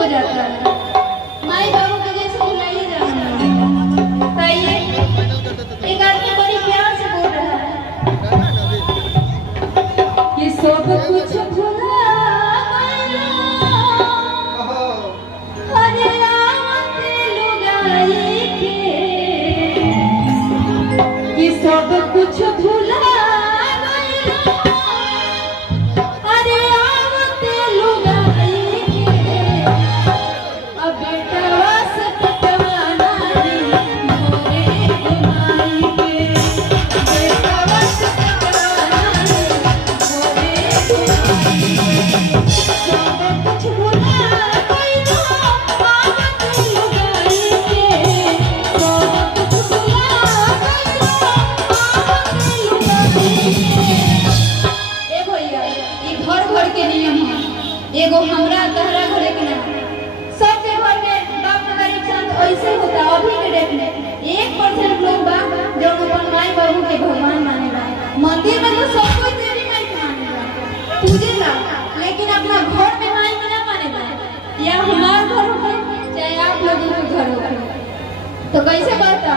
हो जाता है। माई बाबू के जैसे बुलाइए जाना ताइए। एक आदमी बड़ी प्यार से बोल रहा है कि सब कुछ भुला सब कुछ भुला अरे आवते लुगाई के अब बेटा से पटवाना मोरे गुमाई के बेटा से पटवाना मोरे गुमाई के सब कुछ भुला एगो हमरा तहरा घरे के ना सब के घर में बाप दादा संत ऐसे होता। अभी के डेट में 1% लोग बा जो अपन माई बाबू के भगवान मानेला। मंदिर में तो सब कोई देवी माई के मानेला पूजेला, लेकिन अपना घर में माई के ना मानेला। या हमार घर हो चाहे आप लोगों के घर हो तो कैसे करता